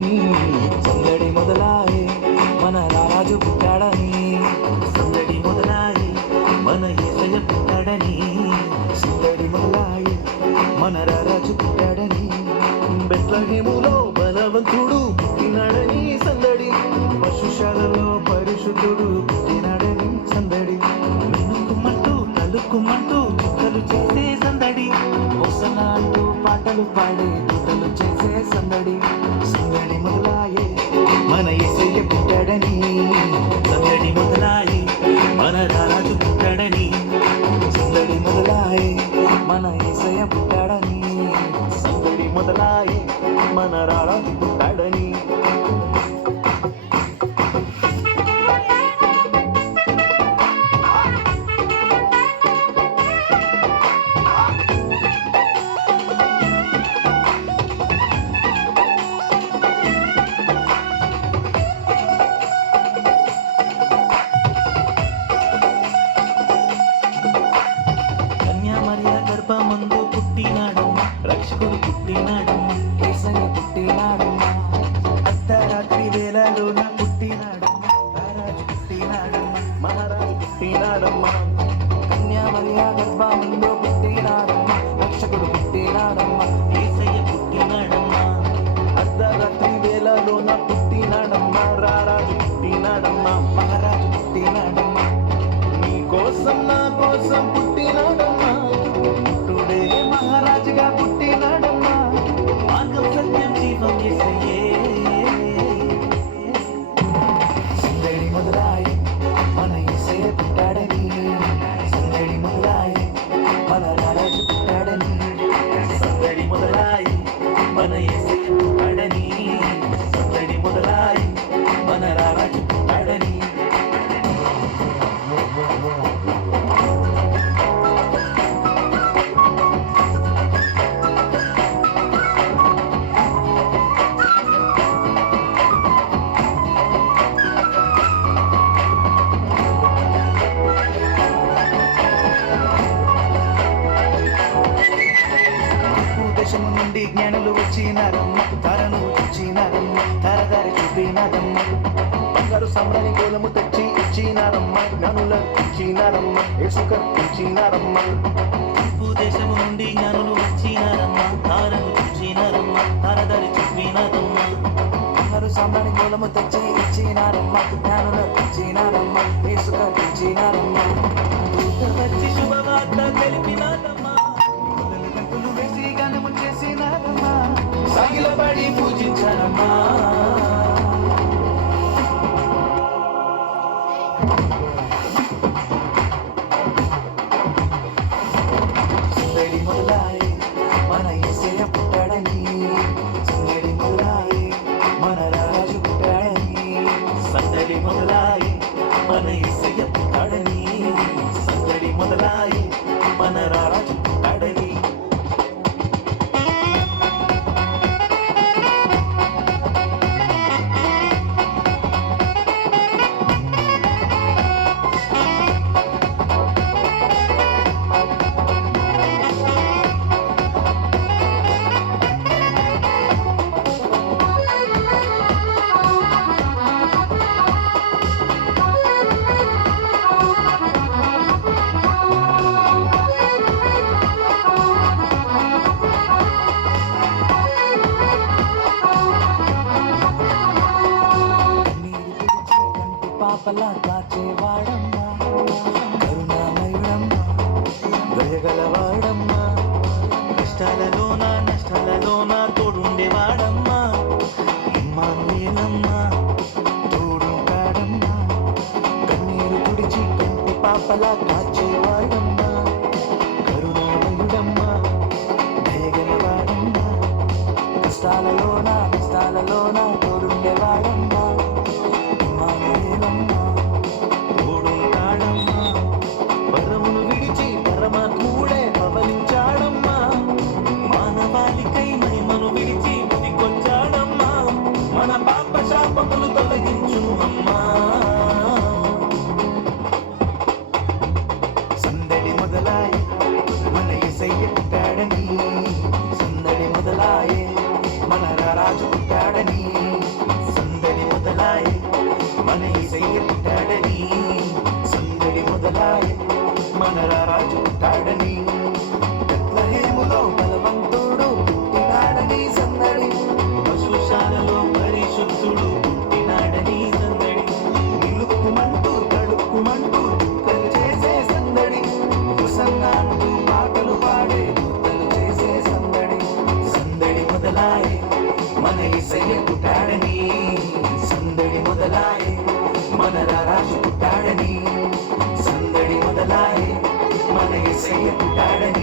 సందడి మొదలాయే మన రారాజు పుట్టాడని, సందడి మొదలాయే మన యేసయ్య పుట్టాడని, సందడి మొదలాయే మన రారాజు పుట్టాడని, బెత్లెహేములో బలవంతుడు పుట్టినాడని సందడి, పశుశాలలో పరిశుద్ధుడు పుట్టినాడని సందడి, వెనుకుమంటూ తలుకుమంటూ చుక్కలు చేసే సందడి, హోసన్న అంటూ పాటలు పాడే దూతలు చేసే సందడి. సందడి మొదలాయే మన యేసయ్య పుట్టాడని, సందడి మొదలాయే మన రారాజు పుట్టాడని, సందడి మొదలాయే మన యేసయ్య పుట్టాడని, సందడి మొదలాయే మన రారాజు పుట్టాడని. కన్యామరియా గర్భమందు పుట్టినాడమ్మ, రక్షకుడు పుట్టినాడమ్మ, యేసయ్య పుట్టినాడమ్మ, అర్ధరాత్రి వేళలోన పుట్టినాడమ్మ, రారాజు పుట్టినాడమ్మ, మహారాజు పుట్టినాడమ్మ. కన్యామరియా గర్భమందు పుట్టినాడమ్మ, రక్షకుడు పుట్టినాడమ్మ, యేసయ్య పుట్టినాడమ్మ, అర్ధరాత్రి వేళలోన పుట్టినాడమ్మ, రారాజు పుట్టినాడమ్మ, మహారాజు పుట్టినాడమ్మ. నీ కోసం నా కోసం పుట్టినాడమ్మా, పుట్టుడే మహారాజుగా పుట్టినాడమ్మా, మార్గం సత్యం జీవం యేసయ్యే. సందడి మొదలాయే మన యేసయ్య పుట్టాడని, సందడి మొదలాయే మన రారాజు పుట్టాడని, సందడి మొదలాయే మన యేసయ్య పుట్టాడని, సందడి మొదలాయే మన రారాజు పుట్టాడని. దేశము నుండి జ్ఞానులు వచ్చినారమ్మ, తారను చూచినారమ్మ, తారదారి చూపినారమ్మ, బంగారు సామ్రాణి గోలము తెచ్చి ఇచ్చినారమ్మ, జ్ఞానుల ఇచ్చినారమ్మ, యేసు కర్పించినారమ్మ. దేశము నుండి జ్ఞానులు వచ్చినారమ్మ, తారను చూచినారమ్మ, తారదారి చూపినారమ్మ, బంగారు సామ్రాణి గోలము తెచ్చి ఇచ్చినారమ్మ, జ్ఞానుల ఇచ్చినారమ్మ, యేసు కర్పించినారమ్మ. దూత వచ్చి శుభవార్త తెలిపినారమ్మ, గంతులు వేసి గానము చేసినారమ్మా, సాగిలపడి పూజించారమ్మా. సందడి మొదలాయే మన యేసయ్య పుట్టాడని, సందడి మొదలాయే మన రారాజు పుట్టాడని, సందడి మొదలాయే మన యేసయ్య పుట్టాడని, సందడి మొదలాయే మన రారాజు పుట్టాడని. పాపలా కాచేవాడమ్మా, కరుణామయుడమ్మా, దయగలవాడమ్మా, కష్టాలలోన నష్టాలలోన తోడుండేవాడమ్మా, ఇమ్మానుయేలమ్మా, తోడుంటాడమ్మా, కన్నీరు తుడిచి కంటి పాపలా కాచేవాడమ్మా, కరుణామయుడమ్మా, దయగలవాడమ్మా, కష్టాలలోన నష్టాలలోన తోడుండేవాడమ్మా, తోడుంటాడమ్మా, పరమును విడిచి పరమాత్ముడే పవలించాడమ్మా, మానవాళికై మహిమను విడిచి బతికొచ్చాడమ్మా, మన పాప శాపములు తొలగించు అమ్మా. మన యేసయ్య పుట్టాడని సందడి మొదలాయే మన రారాజు పుట్టాడని బెత్లెహేములో బలవంతుడు పుట్టినాడని సందడి పశుశాలలో పరిశుద్ధుడు పుట్టినాడని సందడి నిలుక్కుమంటూ తడుక్కుమంటూ చుక్కలు చేసే సందడి కుసన్నాంటూ పాటలు పాడే చుక్కలు చేసే సందడి సందడి మొదలాయే మన యేసయ్య పుట్టాడని సందడి మొదలాయే మన రారాజు పుట్టాడని సందడి మొదలాయే మన యేసయ్య పుట్టాడని